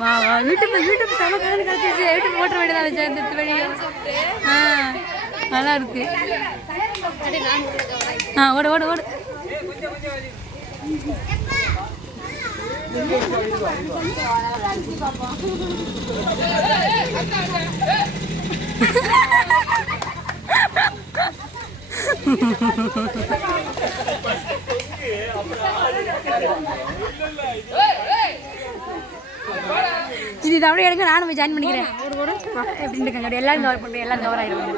வா வா வீட்டுக்கு சமைக்கிறது கழிச்சு வீட்டுக்கு ஓட்டுற வேண்டியதான் வச்சா இந்த வழியும். நல்லா இருக்கு. ஓடு ஓடு ஓடு. இது அப்படியே எடுக்க நானும் போய் ஜாயின் பண்ணிக்கிறேன். எப்படின்னு இருக்காங்க எல்லாரும் கவர் பண்ணுறேன். எல்லாம் கவர் ஆகிடும்.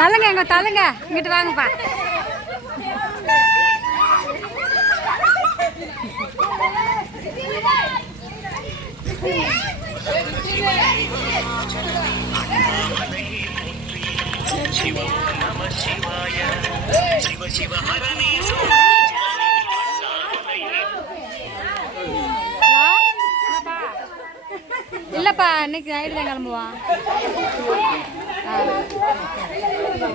தள்ளுங்க எங்க தள்ளுங்க இங்கிட்டு வாங்கப்பா. இல்லப்பா இன்னைக்கு நைட்டு தான் கிளம்புவான்.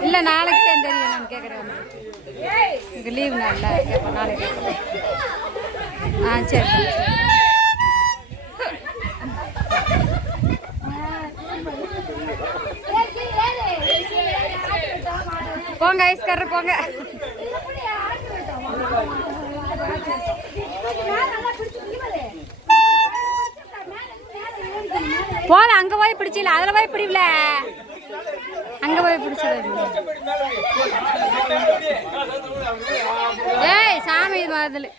இல்லை நாளைக்கு தான் தெரியும். நான் கேட்குறேன். எனக்கு லீவு நாளில் கேட்பேன். நாளைக்கு சரி. போங்க ஐஸ்காரர் போங்க. போல அங்கே போய் பிடிச்சில அதில் போய் பிடிக்கல. அங்கே போய் பிடிச்சது. ஏய் சாமி மாதிரி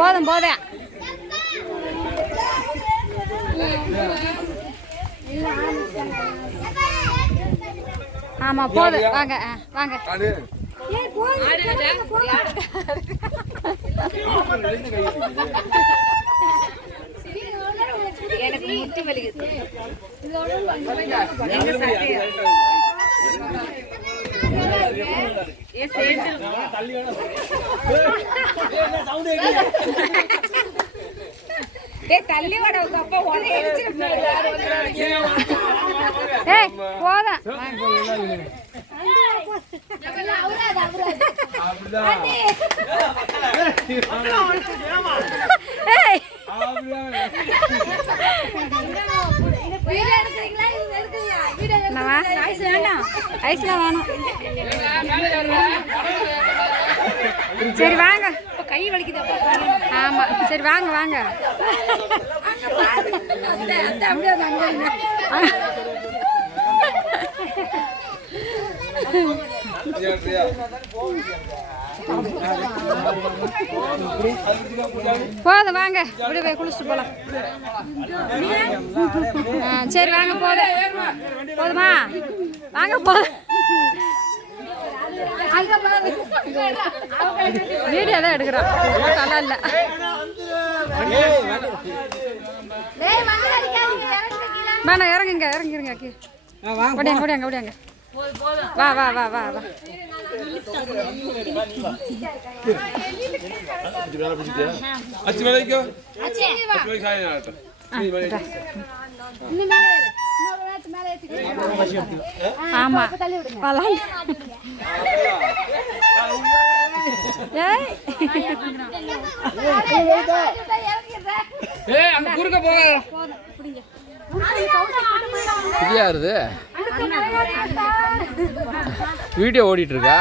போதும் போதே. ஆமாம் போதும். வாங்க வாங்க. எனக்கு முட்டி வலிக்குது. தள்ளி வட அப்பா போதும். ஐஸ்லாம் வேணும். சரி வாங்க. கை வலிக்குது. ஆமா சரி வாங்க வாங்க. போதும் வாங்க. இப்படி போய் குளிச்சுட்டு போலாம். சரி வாங்க போதும். போதுமா வாங்க போதும். வீடியோ தான் எடுக்கிறோம். நல்லா இல்லை. வேணா இறங்குங்க இறங்கிருங்க. ஓடியாங்க ஓடியாங்க ஓடியாங்க. வா வா வா வா வா. ஆமா யாருது வீடியோ ஓடிட்டு இருக்கா?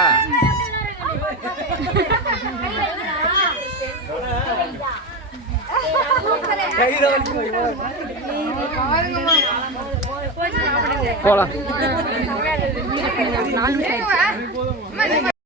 போலாம்.